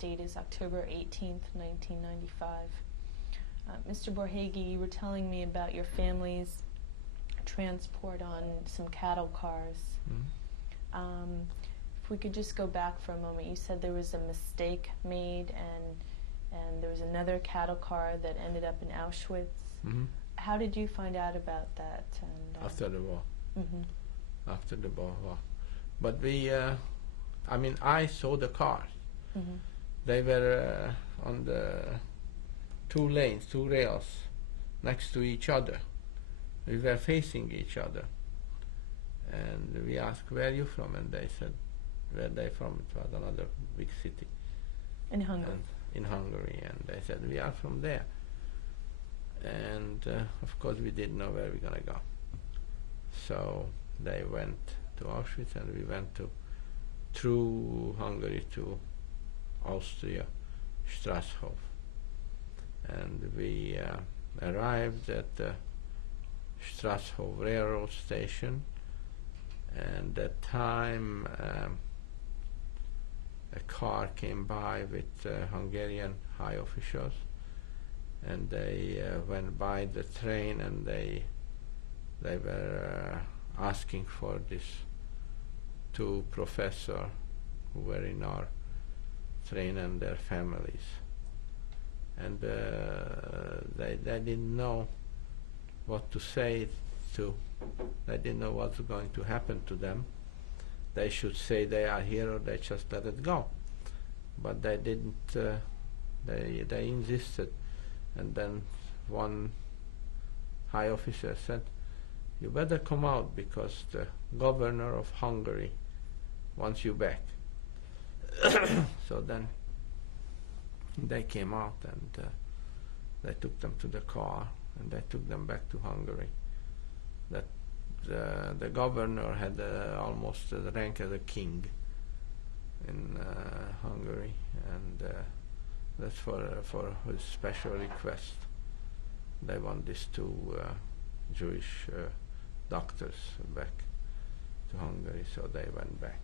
date is October 18th, 1995. Mr. Borhegyi, you were telling me about your family's transport on some cattle cars. Mm-hmm. If we could just go back for a moment, you said there was a mistake made and there was another cattle car that ended up in Auschwitz. Mm-hmm. How did you find out about that? And, After the war. Mm-hmm. After the war. But I saw the cars. Mm-hmm. They were on the two lanes, two rails, next to each other. We were facing each other. And we asked, where are you from? And they said, where are they from? It was another big city. In Hungary. In Hungary. And they said, we are from there. And of course we didn't know where we were going to go. So they went to Auschwitz, and we went through Hungary to Austria, Strashof. And we arrived at the Strashof railroad station, and at that time a car came by with Hungarian high officials, and they went by the train, and they were asking for these two professors who were in our train and their families. And they didn't know what to say to. They didn't know what's going to happen to them. They should say they are here, or they just let it go. But they didn't. They insisted. And then one high officer said, you better come out, because the governor of Hungary wants you back. So then they came out, and they took them to the car, and they took them back to Hungary. That the governor had almost the rank as a king in Hungary, and that's for his special request. They want these two Jewish doctors back to Hungary, so they went back.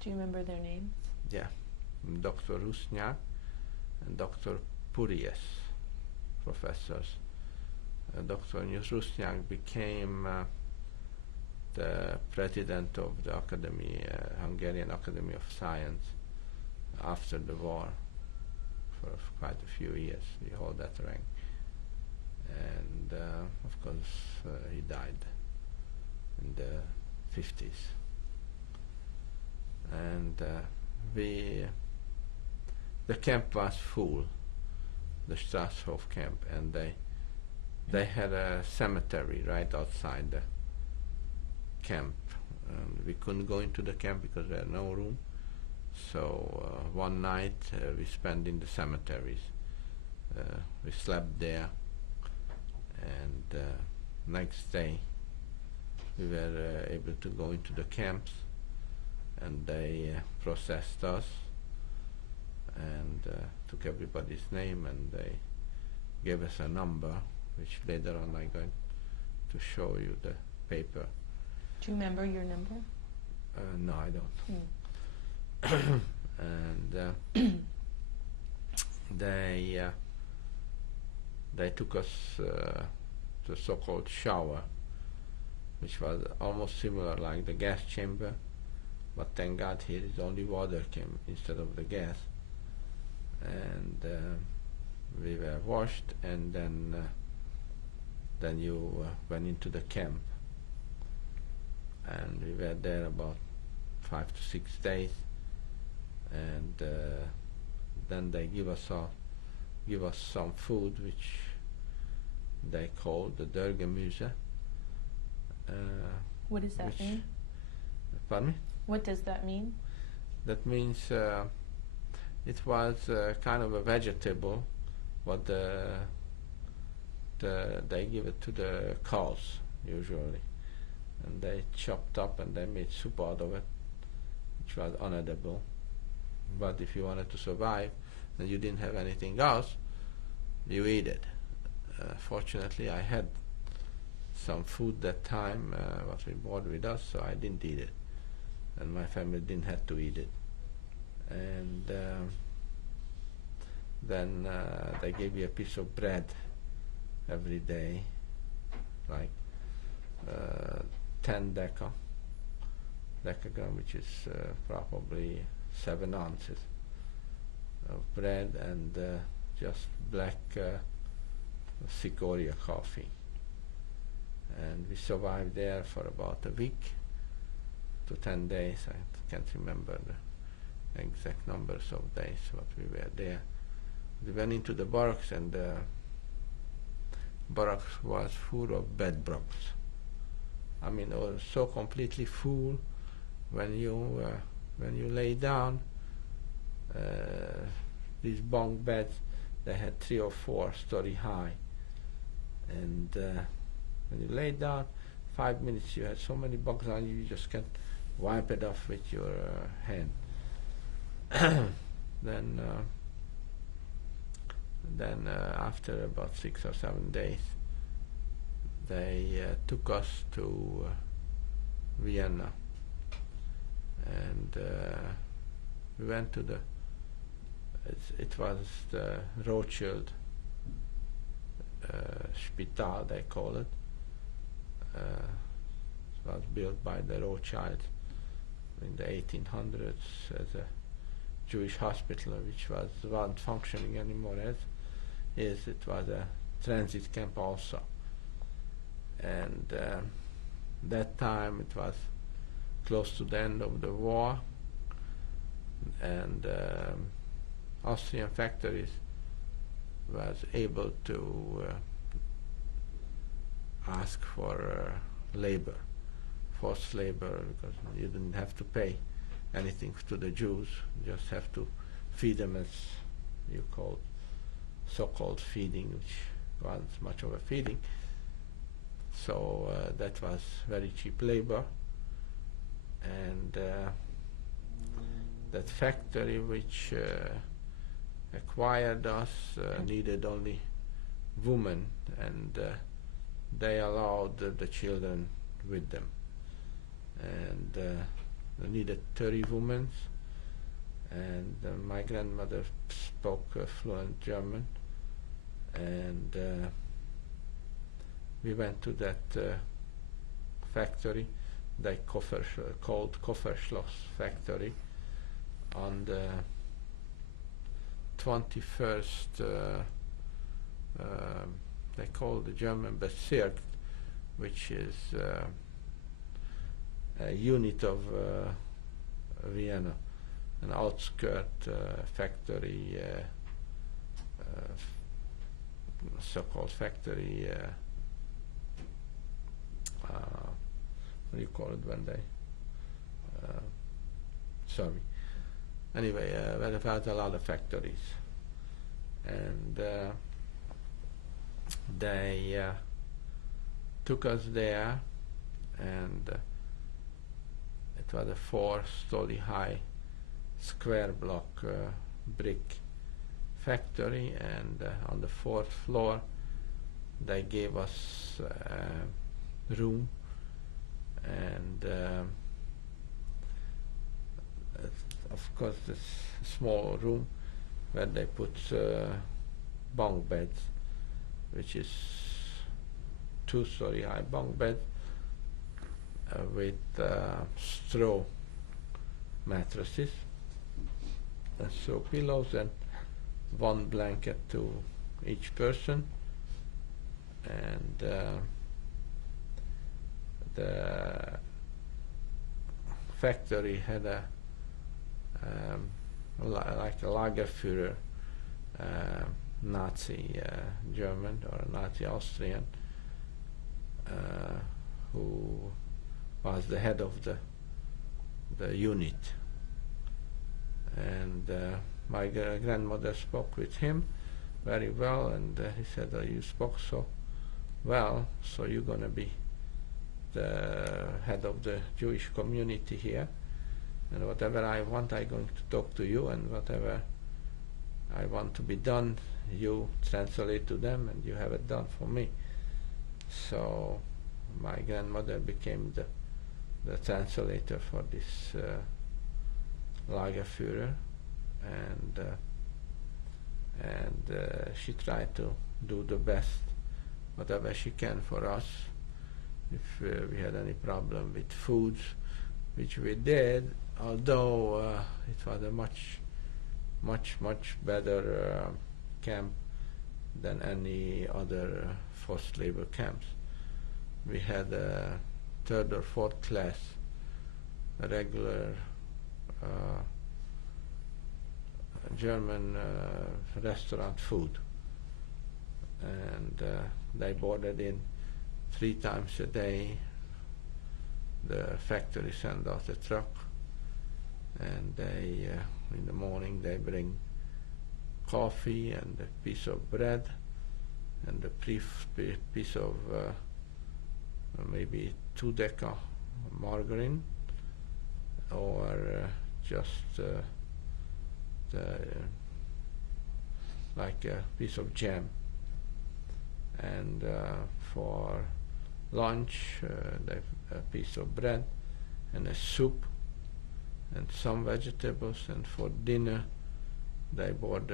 Do you remember their names? Yeah, Dr. Rusnyak and Dr. Puries, professors. Dr. Rusnyak became the president of the Hungarian Academy of Science after the war for quite a few years. He held that rank. And of course he died in the 50s. And the camp was full, the Strashof camp, and they had a cemetery right outside the camp. We couldn't go into the camp because there had no room. So one night we spent in the cemeteries. We slept there, and next day we were able to go into the camps, and they processed us and took everybody's name, and they gave us a number, which later on I'm going to show you the paper. Do you remember your number? No, I don't. And they took us to the so-called shower, which was almost similar like the gas chamber, but thank God here is only water came instead of the gas. And we were washed, and then you went into the camp, and we were there about 5 to 6 days, and then they give us some food which they call the Dörrgemüse. What does that mean? Pardon me? What does that mean? That means it was kind of a vegetable, but they give it to the cows usually, and they chopped up and they made soup out of it, which was unedible. But if you wanted to survive and you didn't have anything else, you eat it. Fortunately, I had some food that time, what we brought with us, so I didn't eat it, and my family didn't have to eat it. And then they gave you a piece of bread every day, like 10 decagram, which is probably 7 ounces of bread, and just black cicoria coffee. And we survived there for about a week to 10 days. I can't remember the exact numbers of days what we were there. We went into the barracks, and the barracks was full of bed bugs. I mean, it was so completely full. When you lay down, these bunk beds, they had 3 or 4 story high, and when you lay down, 5 minutes, you had so many bugs on you, you just can't wipe it off with your hand. Then after about 6 or 7 days, they took us to Vienna, and we went to it was the Rothschild Spital, they call it. It was built by the Rothschilds in the 1800s as a Jewish hospital, which wasn't functioning anymore as is. It was a transit camp also, and that time it was close to the end of the war, and Austrian factories was able to ask for labor, forced labor, because you didn't have to pay anything to the Jews, you just have to feed them, as you called so-called feeding, which wasn't much of a feeding. So that was very cheap labor, and that factory which acquired us needed only women, and they allowed the children with them, and they needed 30 women, and my grandmother spoke fluent German, and we went to that factory, they called Kofferschloss factory, on the 21st, they call the German Bezirk, which is a unit of Vienna, an outskirt factory, so-called factory, what do you call it when they, sorry. Anyway, there was a lot of factories, and they took us there, and it was a 4-story high square block brick factory, and on the 4th floor they gave us a room, and of course this small room where they put bunk beds, which is 2-story high bunk bed with straw mattresses and straw pillows, and 1 blanket to each person, and the factory had a like a Lagerführer, Nazi German or Nazi Austrian, who was the head of the unit, and my grandmother spoke with him very well, and he said, you spoke so well, so you're going to be the head of the Jewish community here, and whatever I want, I'm going to talk to you, and whatever I want to be done, you translate to them, and you have it done for me. So my grandmother became the translator for this and she tried to do the best, whatever she can for us. If we had any problem with foods, which we did, although it was a much better camp than any other forced labor camps. We had a third or fourth class regular German restaurant food, and they boarded in 3 times a day. The factory sent out a truck, and they in the morning they bring coffee and a piece of bread and a piece of maybe 2 deca margarine, or just like a piece of jam. And for lunch, a piece of bread and a soup and some vegetables, and for dinner they bought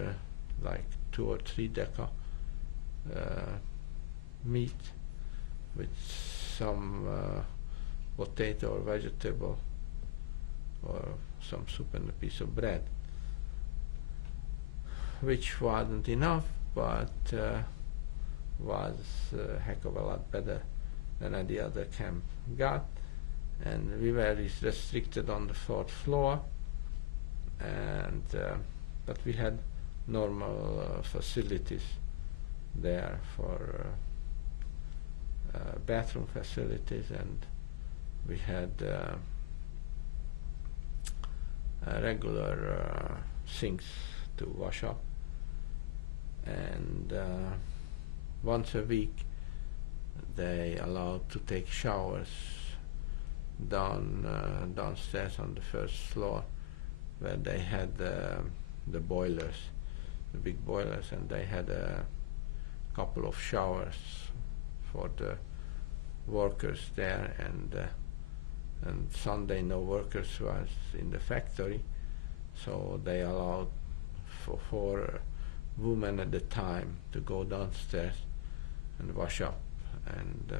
like 2 or 3 deca meat with some potato or vegetable or some soup and a piece of bread, which wasn't enough, but was a heck of a lot better than any other camp got. And we were restricted on the 4th floor, and but we had normal facilities there for bathroom facilities, and we had regular sinks to wash up, and once a week they allowed to take showers downstairs on the 1st floor, where they had the boilers, the big boilers, and they had a couple of showers for the workers there, and Sunday no workers was in the factory, so they allowed for 4 women at a time to go downstairs and wash up, and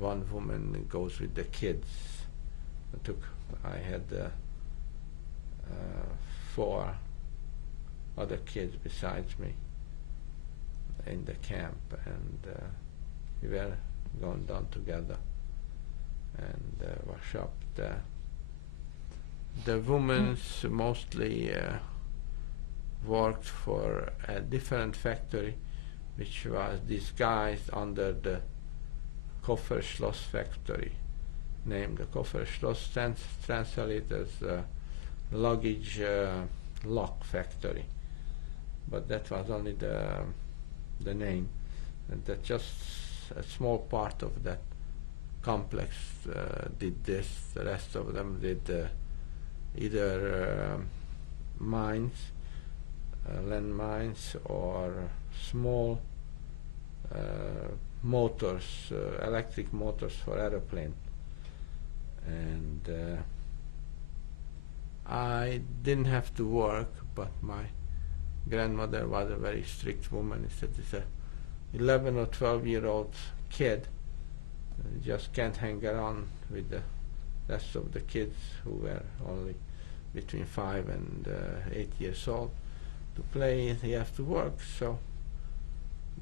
one woman goes with the kids. I had 4 other kids besides me in the camp, and we were going down together and wash up. The women mostly worked for a different factory, which was disguised under the Kofferschloss factory, named the Kofferschloss, translated as luggage lock factory, but that was only the name, and that just a small part of that complex did this. The rest of them did either mines, land mines, or small motors, electric motors for aeroplane. And I didn't have to work, but my grandmother was a very strict woman. She said, it's a 11 or 12-year-old kid, you just can't hang around with the rest of the kids who were only between 5 and 8 years old to play. He has to work. So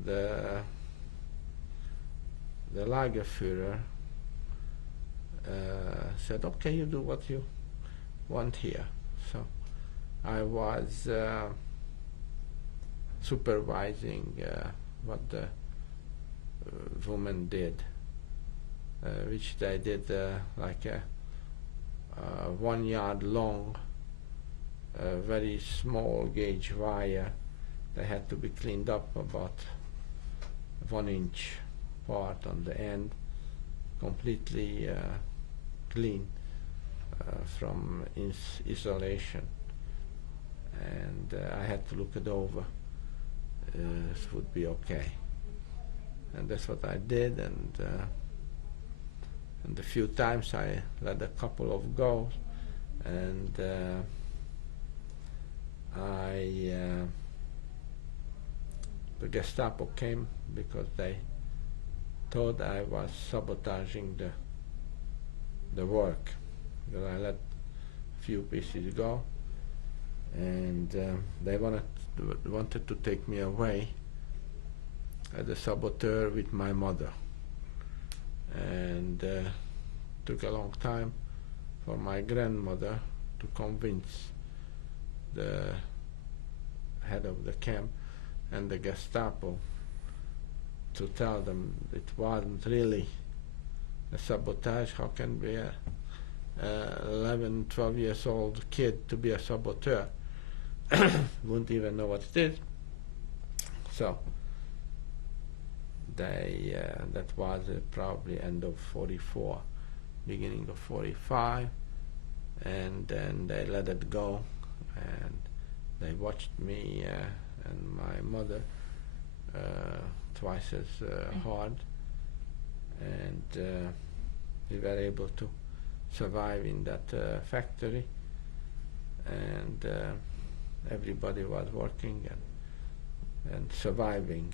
the Lagerführer said, okay, you do what you want here. So I was supervising what the women did, which they did like a 1 yard long, very small gauge wire. They had to be cleaned up about 1 inch part on the end, completely clean from isolation, and I had to look it over. It would be okay, and that's what I did. And a few times I let a couple of go, and I Gestapo came because they thought I was sabotaging the work. Because I let few pieces go, and they wanted to take me away as a saboteur with my mother, and took a long time for my grandmother to convince the head of the camp and the Gestapo to tell them it wasn't really a sabotage. How can be a 11, 12 years old kid to be a saboteur? Wouldn't even know what it is. So they that was probably end of 44, beginning of 45, and then they let it go, and they watched me and my mother twice as hard, and we were able to survive in that factory, and everybody was working and surviving.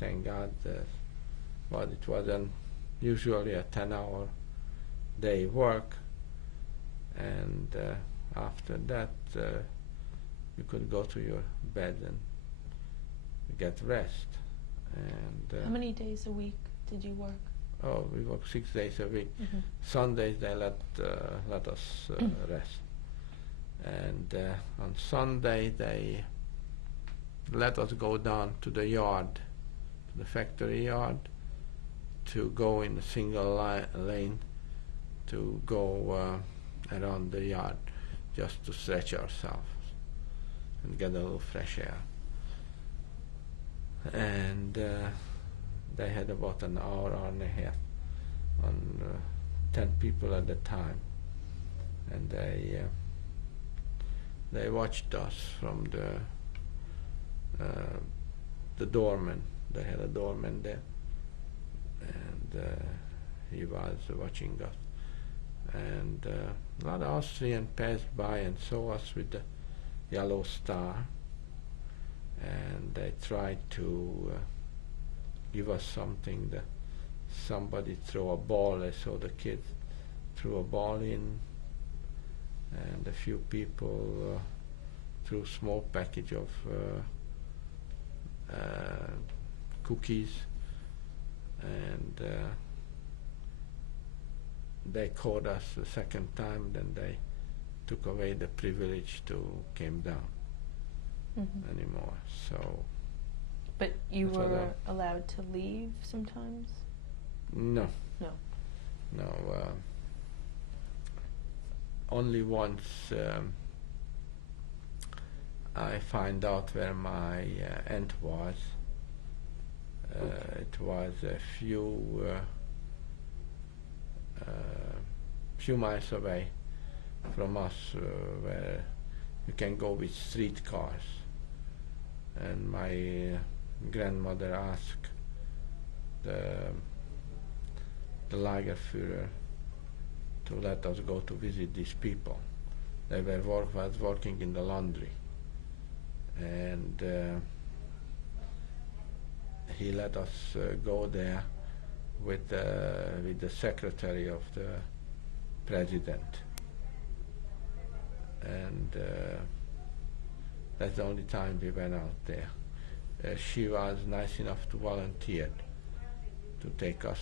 Thank God. But it was usually a 10-hour day work, and after that you could go to your bed and get rest. And how many days a week did you work? Oh, we worked 6 days a week. Mm-hmm. Sundays they let us rest, and on Sunday they let us go down to the yard, to the factory yard, to go in a single lane to go around the yard, just to stretch ourselves and get a little fresh air. And they had about an hour and a half on 10 people at the time, and they watched us from the doorman. They had a doorman there, and he was watching us. And a lot of Austrians passed by and saw us with the yellow star, and they tried to give us something. Somebody threw a ball. I saw the kids threw a ball in, and a few people threw small package of cookies, and they caught us the second time. Then they took away the privilege to came down anymore. So. But you were allowed to leave sometimes? No. No. No. Only once I find out where my aunt was. It was a few miles away from us, where you can go with streetcars. And my grandmother asked the Lagerführer to let us go to visit these people. They was working in the laundry, and he let us go there with the secretary of the president, and that's the only time we went out there. She was nice enough to volunteer to take us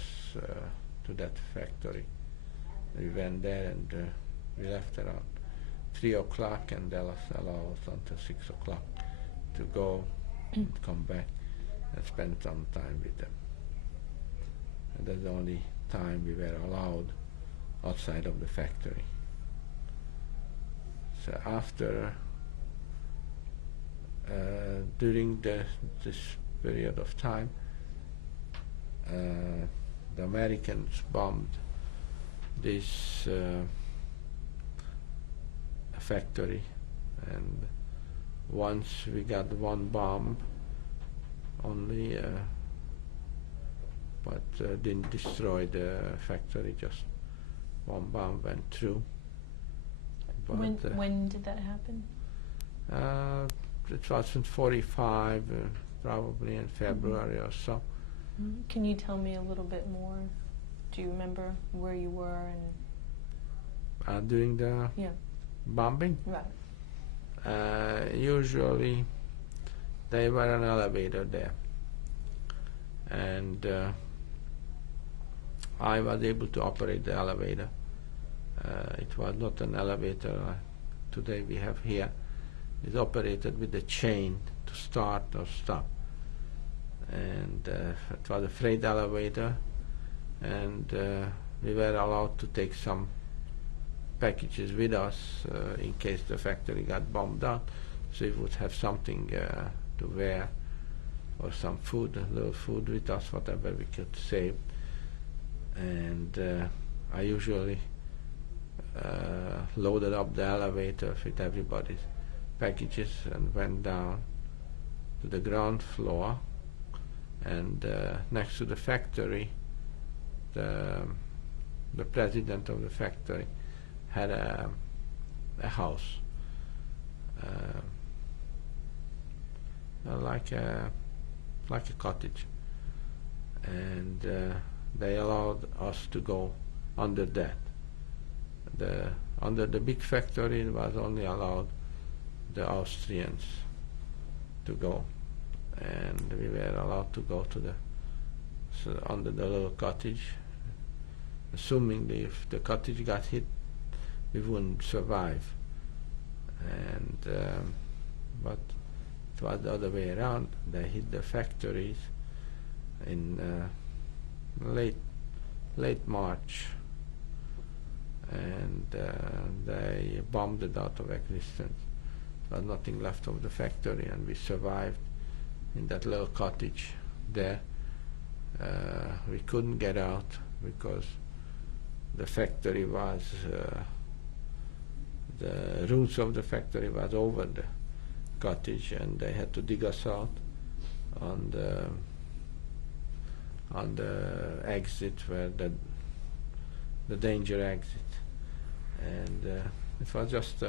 to that factory. We went there, and we left around 3 o'clock, and they allowed us until 6 o'clock to go and come back and spend some time with them. And that's the only time we were allowed outside of the factory. So after, during this period of time, the Americans bombed this factory, and once we got one bomb only, but didn't destroy the factory, just one bomb went through. But when did that happen? It was in 45, probably in February or so. Can you tell me a little bit more? Do you remember where you were and During the bombing? Right. Usually they were an elevator there, and I was able to operate the elevator. It was not an elevator today we have here. It's operated with a chain to start or stop, and it was a freight elevator, and we were allowed to take some packages with us in case the factory got bombed out, so we would have something to wear or some food, a little food with us, whatever we could save. And I usually loaded up the elevator with everybody's packages and went down to the ground floor, and next to the factory, the president of the factory had a house, like a cottage, and they allowed us to go under that. Under the big factory, it was only allowed the Austrians to go, and we were allowed to go to under the little cottage, assuming that if the cottage got hit, we wouldn't survive. And but it was the other way around. They hit the factories in late March, and they bombed it out of existence. There was nothing left of the factory, and we survived in that little cottage there. We couldn't get out because the factory was the roots of the factory was over the cottage, and they had to dig us out on the exit, where the danger exit, and it was just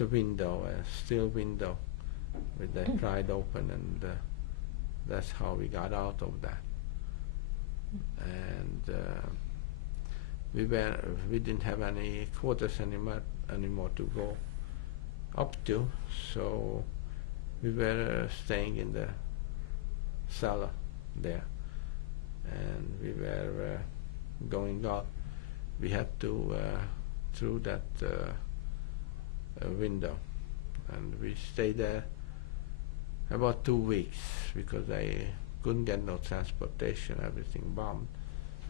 a window, a steel window with the pried open, and that's how we got out of that. And we didn't have any quarters anymore to go up to, so we were staying in the cellar there, and we were going out. We had to through that window, and we stayed there about 2 weeks because they couldn't get no transportation. Everything bombed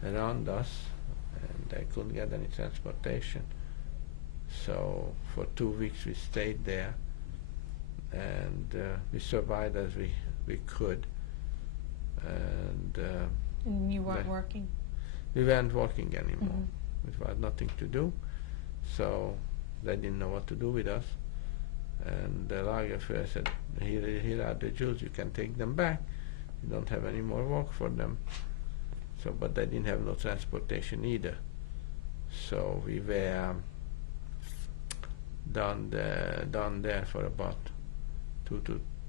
around us, and they couldn't get any transportation. So for 2 weeks we stayed there, and we survived as we could. And you weren't working? We weren't working anymore. It was nothing to do, so they didn't know what to do with us. And the videographer said, here are the Jews, you can take them back. You don't have any more work for them. So, but they didn't have no transportation either. So we were down there for about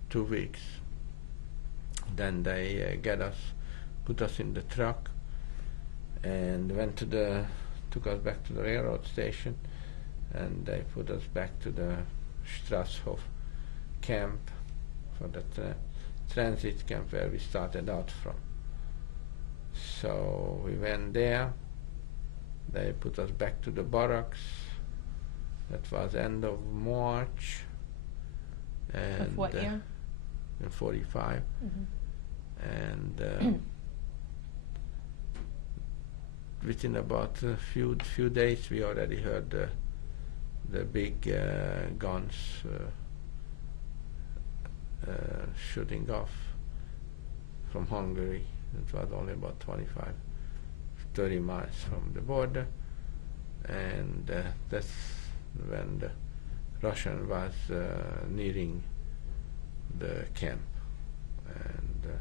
2 weeks. Then they put us in the truck, and took us back to the railroad station, and they put us back to the Strasshof camp, for the transit camp where we started out from. So we went there. They put us back to the barracks. That was end of March. And of what year? In 45. And within about a few days, we already heard the big guns shooting off from Hungary. It was only about 25-30 miles from the border, and that's when the Russian was nearing the camp. And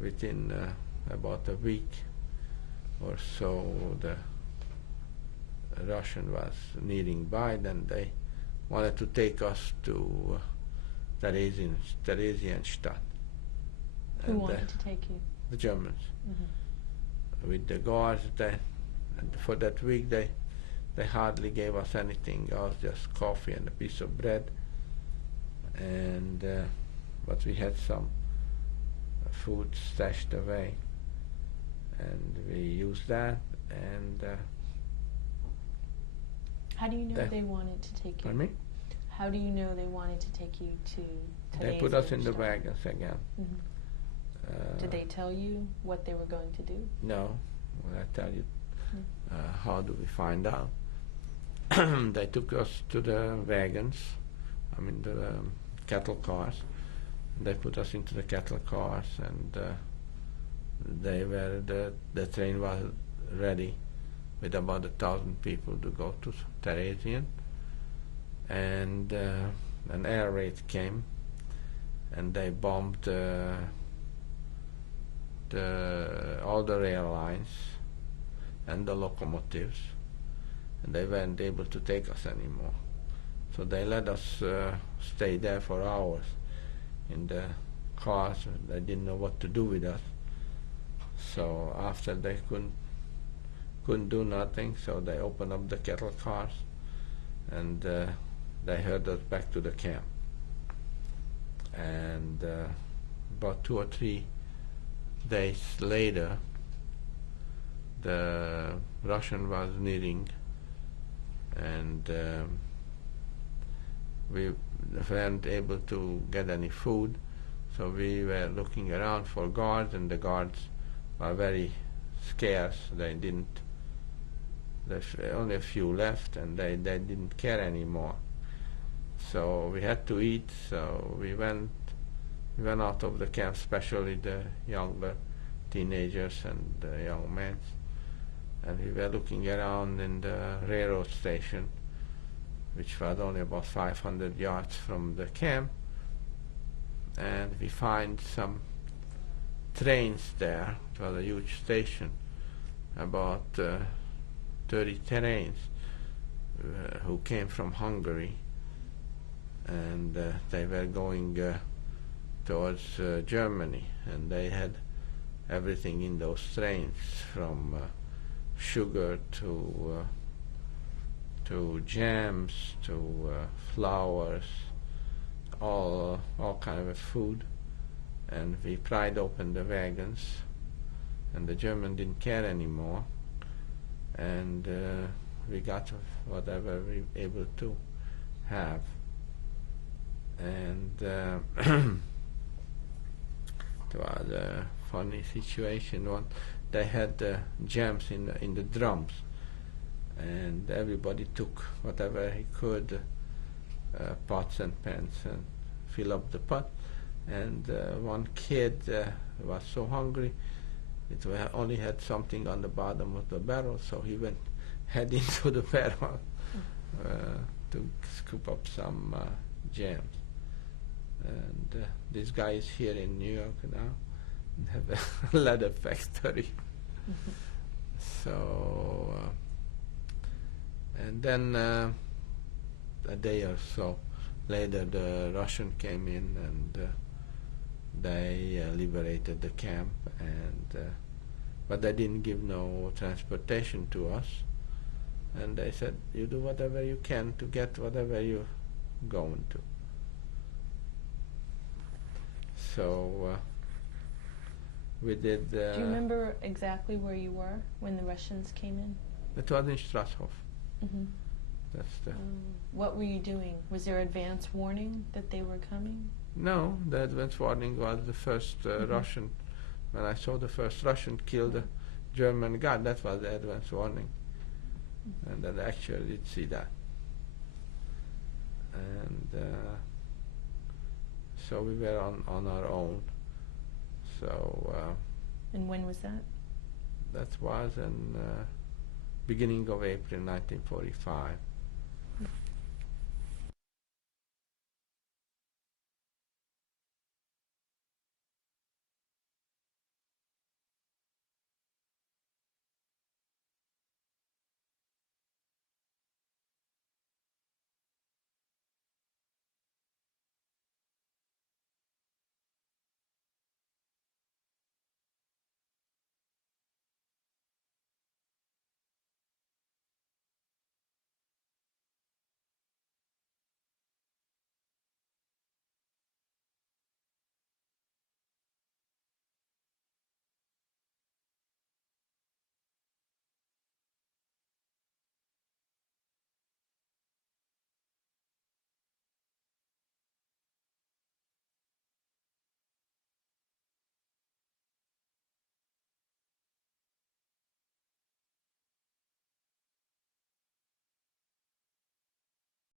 within about a week or so, the Russian was nearing by. Then they wanted to take us to Theresienstadt. Who And, wanted to take you? the Germans. Mm-hmm. With the guards, and for that week they hardly gave us anything else, just coffee and a piece of bread. And but we had some food stashed away, and we used that. And how do you know they wanted to take you? pardon me? How do you know they wanted to take you to They put us in the Theresienstadt? wagons again. Mm-hmm. Did they tell you what they were going to do? No. Well, I tell you, how do we find out? They took us to the wagons, I mean the cattle cars. They put us into the cattle cars, and the train was ready with about 1,000 people to go to Theresian. And an air raid came, and they bombed all the rail lines and the locomotives, and they weren't able to take us anymore. So they let us stay there for hours in the cars. They didn't know what to do with us. So after they couldn't do nothing, so they opened up the cattle cars, and they herded us back to the camp. And about 2 or 3 days later, the Russian was nearing, and we weren't able to get any food, so we were looking around for guards, and the guards were very scarce. There's only a few left, and they didn't care anymore. So we had to eat, so we went out of the camp, especially the younger teenagers and the young men, and we were looking around in the railroad station, which was only about 500 yards from the camp, and we find some trains there. It was a huge station, about 30 trains who came from Hungary, and they were going towards Germany, and they had everything in those trains, from sugar to jams to flowers, all kind of food. And we pried open the wagons, and the German didn't care anymore, and we got whatever we were able to have. And it was a funny situation. They had jams in the drums, and everybody took whatever he could, pots and pans, and fill up the pot. And one kid was so hungry, it only had something on the bottom of the barrel, so he went head into the barrel to scoop up some jams. And this guy is here in New York now, and have a leather factory. So, and then a day or so later, the Russian came in, and they liberated the camp, and but they didn't give no transportation to us, and they said, you do whatever you can to get whatever you're going to. So we did. Do you remember exactly where you were when the Russians came in? It was in Strashof. Mm-hmm. That's the. What were you doing? Was there advance warning that they were coming? No, the advance warning was the first Russian. When I saw the first Russian kill the German guy, that was the advance warning. And then I actually did see that. And so we were on our own. So. And when was that? That was in beginning of April 1945.